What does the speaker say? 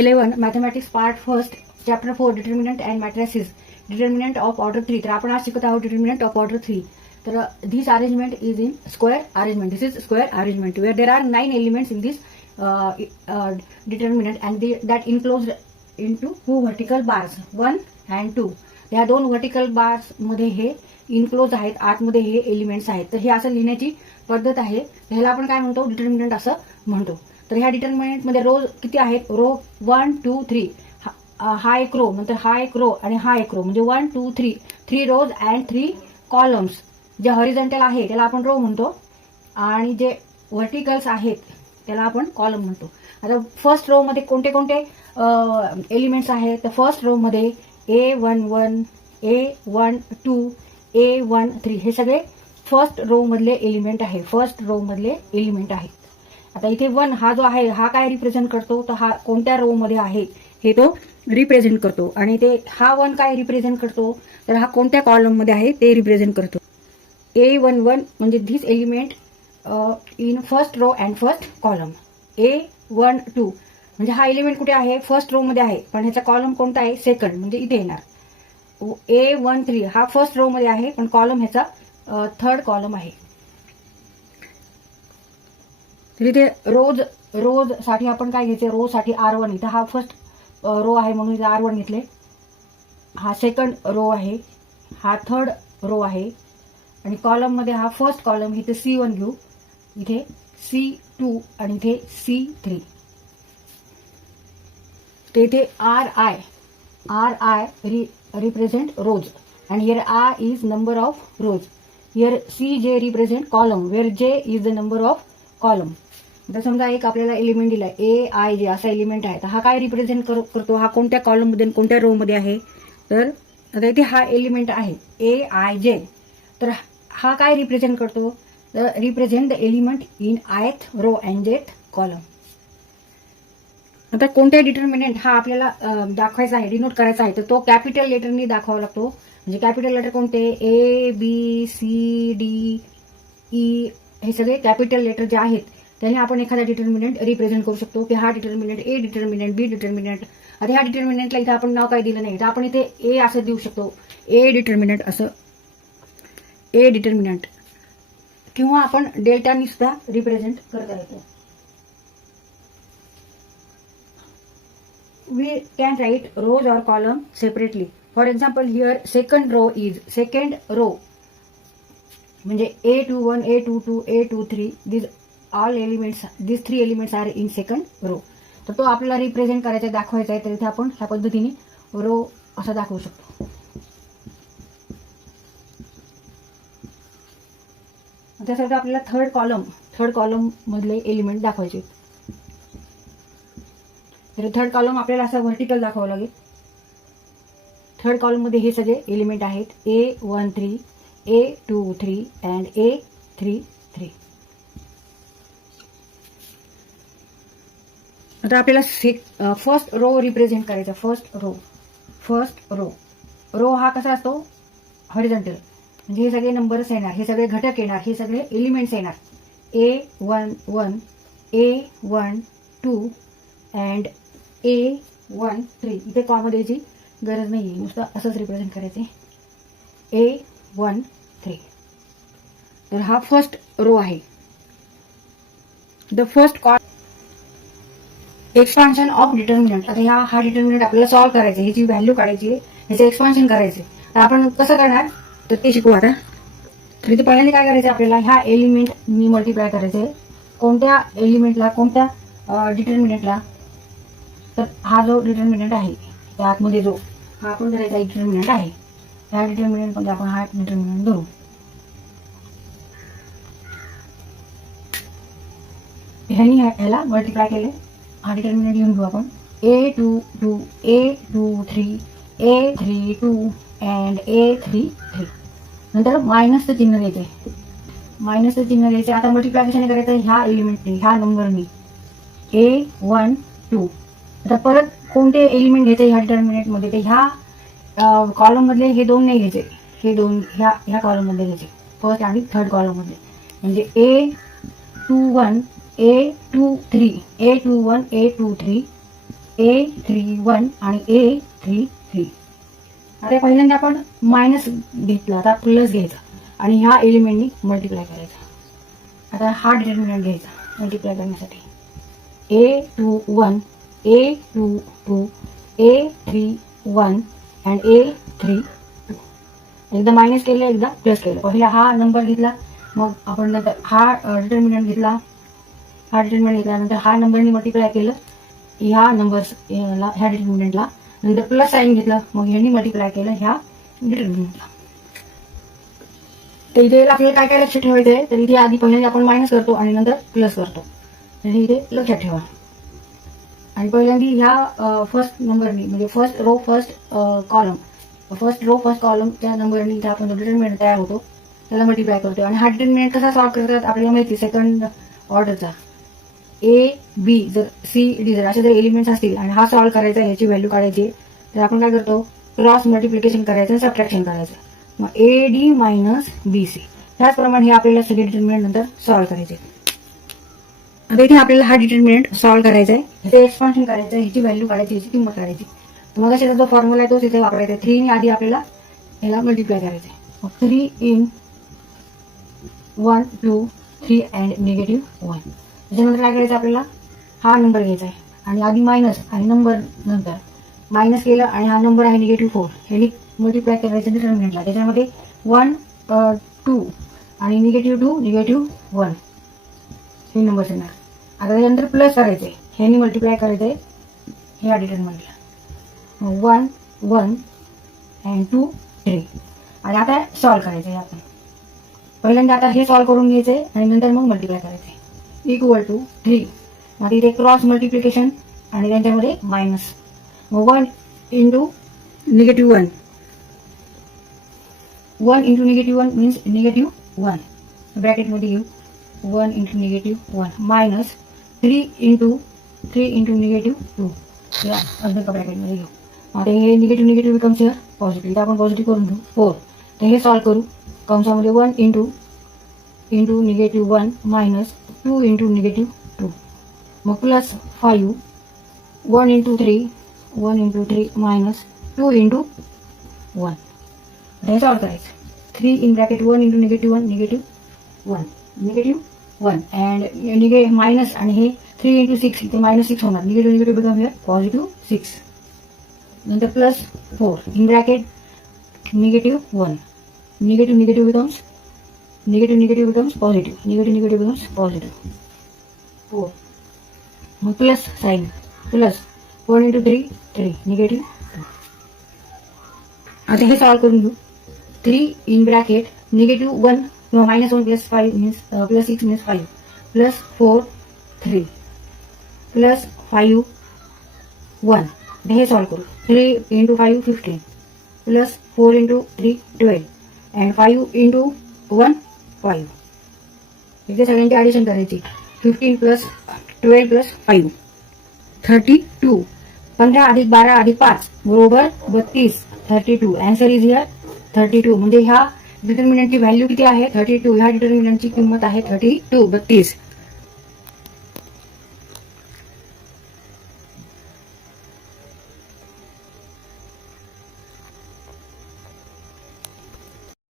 11 mathematics part first chapter 4 determinant and matrices determinant of order 3. तर आपण आज शिकत आहोत डिटर्मिनंट ऑफ ऑर्डर 3. तर this arrangement is in square arrangement. This is square arrangement where there are 9 elements in this determinant and that enclosed into two vertical bars 1 and 2. या दोन vertical bars मध्ये हे इनक्लोज आहेत, आतमध्ये हे elements आहेत. तर हे असं लिहिण्याची पद्धत आहे. ह्याला आपण काय म्हणतो, डिटर्मिनंट असं म्हणतो. तर ह्या डिटर्मिनंट मध्ये रो किती आहेत, रो 1 2 3. हा एक रो, नंतर हा एक रो आणि हा एक रो, म्हणजे 1 2 3 3 रोज अँड 3 कॉलम्स. जे हॉरिझॉन्टल आहे त्याला आपण रो म्हणतो आणि जे व्हर्टिकल्स आहेत त्याला आपण कॉलम म्हणतो. आता फर्स्ट रो मध्ये कोणते कोणते एलिमेंट्स आहेत, तर फर्स्ट रो मध्ये A11 A12 A13 हे सगळे फर्स्ट रो मधले एलिमेंट आहे. फर्स्ट रो मधले एलिमेंट आहेत. आता इथे 1 हा जो आहे हा काय रिप्रेझेंट करतो, तर हा कोणत्या रो मध्ये आहे हे तो रिप्रेझेंट करतो. आणि ते हा 1 काय रिप्रेझेंट करतो, तर हा कोणत्या कॉलम मध्ये आहे ते रिप्रेझेंट करतो. A11 म्हणजे this element in first row and first column. A12 म्हणजे हा एलिमेंट कुठे आहे, फर्स्ट रो मध्ये आहे, पण ह्याचा कॉलम कोणता आहे, सेकंड, म्हणजे इथे येणार. A13 हा फर्स्ट रो मध्ये आहे, पण कॉलम ह्याचा थर्ड कॉलम आहे. तर इथे रोज साठी आपण काय घ्यायचे, रो साठी R1. इथे हा फर्स्ट रो आहे म्हणून इथे R1 घेतले. हा सेकंड रो आहे, हा थर्ड रो आहे. आणि कॉलम मध्ये हा फर्स्ट कॉलम, इथे C1 घेऊ, इथे C2 आणि इथे C3. तर इथे RI represent rows and here I is number of rows. Here CJ represent column where J is the number of column. आता समजा एक आपल्याला एलिमेंट दिलाय AIJ असा एलिमेंट आहे, तर हा काय रिप्रेझेंट करतो, हा कोणत्या कॉलम मध्ये कोणत्या रो मध्ये आहे. तर आता इथे हा एलिमेंट आहे AIJ, तर हा काय रिप्रेझेंट करतो, represent the element in ith row and jth column. आता कोणत्या डिटर्मिनंट हा आपल्याला दाखवायचा आहे, डिनोट करायचा आहे, तर तो कॅपिटल लेटरनी दाखवावा लागतो. म्हणजे कॅपिटल लेटर कोणते, ABCDE हे सगळे कॅपिटल लेटर जे आहेत त्याने आपण एखादा डिटर्मिनंट रिप्रेझेंट करू शकतो की हा determinant A determinant B determinant. आता ह्या डिटर्मिनंटला इथे आपण नाव काय दिलं नाही, तर आपण इथे A असं देऊ शकतो, A डिटर्मिनंट असं, A डिटर्मिनंट, किंवा आपण डेल्टानी सुद्धा रिप्रेझेंट करता येतो. We can write rows or column separately. For example, here second row is second row म्हणजे A21 A22 A23 these all elements, these three elements are in second row. तर तो आपल्याला represent करायचा, दाखवायचा आहे, तर इथे आपण ह्या पद्धतीने रो असा दाखवू शकतो. त्यासाठी आपल्याला थर्ड कॉलम मधले एलिमेंट दाखवायचे. तर थर्ड कॉलम आपल्याला असं व्हर्टिकल दाखवावं लागेल. थर्ड कॉलम मध्ये हे सगळे एलिमेंट आहेत A13 A23 अँड A33. आता आपल्याला फर्स्ट रो रिप्रेझेंट करायचा. फर्स्ट रो हा कसा असतो, हॉरिझॉन्टल, म्हणजे हे सगळे नंबर्स येणार, हे सगळे घटक येणार, हे सगळे एलिमेंट्स येणार. A11 A12 and A13. इथे कॉमा द्यायची गरज नाहीये, नुसतं असंच रिप्रेझेंट करायचे A13. तर हा फर्स्ट रो आहे. The first expansion of determinant. आता हा डिटर्मिनंट आपल्याला सॉल्व्ह करायचे, ह्याची व्हॅल्यू काढायची, ह्याचे एक्सपान्शन करायचे. तर आपण कसं करणार, तर ते शिकू आता. तर इथे पहिल्यांदा काय करायचं, आपल्याला ह्या एलिमेंटनी मल्टिप्लाय करायचे. कोणत्या एलिमेंटला, कोणत्या डिटर्मिनंटला, तर हा जो डिटर्मिनंट आहे त्या आतमध्ये जो हा आपण धरायचा डिटर्मिनंट आहे, ह्या डिटर्मिनंट मध्ये आपण हा डिटर्मिनंट धरू. ह्याला मल्टिप्लाय केले, हा डिटर्मिनंट लिहून घेऊ आपण. A22 A23 A32 and A33. नंतर मायनसचं चिन्ह द्यायचे. आता मल्टिप्लायकेशन करायचं ह्या एलिमेंटने, ह्या नंबरनी A12. आता परत कोणते एलिमेंट घ्यायचे ह्या डिटर्मिनंट मध्ये, ते ह्या कॉलम मधले हे दोन नाही घ्यायचे, हे दोन ह्या कॉलम मध्ये घ्यायचे, फर्स्ट आणि थर्ड कॉलम मध्ये. म्हणजे A21 A23 A21 A23 A31 आणि A33. आता पहिल्यांदा आपण मायनस घेतला, आता प्लस घ्यायचा आणि ह्या एलिमेंटनी मल्टिप्लाय करायचा. आता हा डिटर्मिनंट घ्यायचा मल्टिप्लाय करण्यासाठी. A21, A22, A31 and A32. एकदा मायनस केलं, एकदा प्लस केलं. पहिला हा नंबर घेतला, मग आपण नंतर हा डिटर्मिनंट घेतला, नंतर हा नंबरनी मल्टिप्लाय केलं ह्या नंबर्स ह्या डिटर्मिनंटला, नंतर प्लस साईन घेतलं, मग ह्यांनी मल्टिप्लाय केलं ह्या डिटर्मिनंटला. तर इथे आपल्याला काय काय लक्षात ठेवायचं आहे, तर इथे आधी पहिल्यांदा आपण मायनस करतो आणि नंतर प्लस करतो, तर इथे लक्षात ठेवा. आणि पहिल्यांदा ह्या फर्स्ट नंबरनी म्हणजे फर्स्ट रो फर्स्ट कॉलमच्या नंबरनी इथे आपण डिटर्मिनंट तयार होतो त्याला मल्टिप्लाय करतो. आणि हा डिटर्मिनंट कसा सॉल्व्ह करतात आपल्याला माहिती, सेकंड ऑर्डरचा. A, B जर C, D जर असे जर एलिमेंट्स असतील आणि हा सॉल्व्ह करायचा, याची व्हॅल्यू काढायची, तर आपण काय करतो, क्रॉस मल्टिप्लिकेशन करायचं आणि सबट्रॅक्शन करायचं. मग AD मायनस BC त्याचप्रमाणे हे आपल्याला सगळे डिटर्मिनंट नंतर सॉल्व्ह करायचे. आता इथे आपल्याला हा डिटर्मिनंट सॉल्व्ह करायचा आहे, ह्याचे एक्सपान्शन करायचं, ह्याची व्हॅल्यू काढायची, ह्याची किंमत काढायची. मग अशा जो फॉर्म्युला आहे तोच इथे वापरायचा. 3 आधी आपल्याला ह्याला मल्टिप्लाय करायचं आहे. मग 3 in 1, 2, 3 अँड -1. त्याच्यानंतर काय करायचं, आपल्याला हा नंबर घ्यायचा आहे आणि आधी मायनस आणि नंबर नंतर मायनस केलं आणि हा नंबर आहे -4, हे मल्टिप्लाय करायचं डिटर्मिनंटला. त्याच्यामध्ये 1, 2 आणि -2, -1 हे नंबर्स येणार. आता त्याच्यानंतर प्लस करायचंय, ह्यानी मल्टिप्लाय करायचंय ह्या डिटर्मिनंटला. 1, 1 अँड 2, 3. आणि आता सॉल्व्ह करायचंय आपण. पहिल्यांदा आता हे सॉल्व्ह करून घ्यायचंय आणि नंतर मग मल्टिप्लाय करायचंय. Equal to 3. मग इथे क्रॉस मल्टिप्लिकेशन आणि त्यांच्यामध्ये मायनस. मग 1 इंटू -1. 1 into -1 means -1. ब्रॅकेटमध्ये घेऊ 1 इंटू -1 मायनस 3 इंटू -2 या अर्ध का ब्रॅकेटमध्ये घेऊ. आता हे निगेटिव्ह बिकम्स हिअर पॉझिटिव्ह, तर आपण पॉझिटिव्ह करून घेऊ 4. तर हे सॉल्व्ह करू. कंसामध्ये 1 इंटू -1 मायनस 2 इंटू -2 मग प्लस 5. 1 into 3 minus 2 into 1. हे सॉल्व्ह करायचं. 3 in bracket 1 into -1 and minus आणि हे 3 इंटू 6 इथे -6 होणार. Negative become here positive 6. नंतर plus 4 in bracket -1. Negative becomes positive 4. मग प्लस साईन प्लस 1 इंटू 3 -2. आता हे सॉल्व्ह करून घेऊ. 3 इन ब्रॅकेट -1 किंवा -1 plus 5 means plus 6 means 5 plus 4 3 plus 5 1. हे सॉल्व्ह करू. 3 into 5 15 plus 4 into 3 12 and 5 into 1 5. इथे सगळ्यांची ऍडिशन करायची. 15 प्लस 12 प्लस 5 32. 15 अधिक 12 अधिक 5 बरोबर 32. 32. Answer is here 32. म्हणजे ह्या डिटर्मिनंटची व्हॅल्यू किती आहे 32. ह्या डिटर्मिनंटची किंमत आहे 32.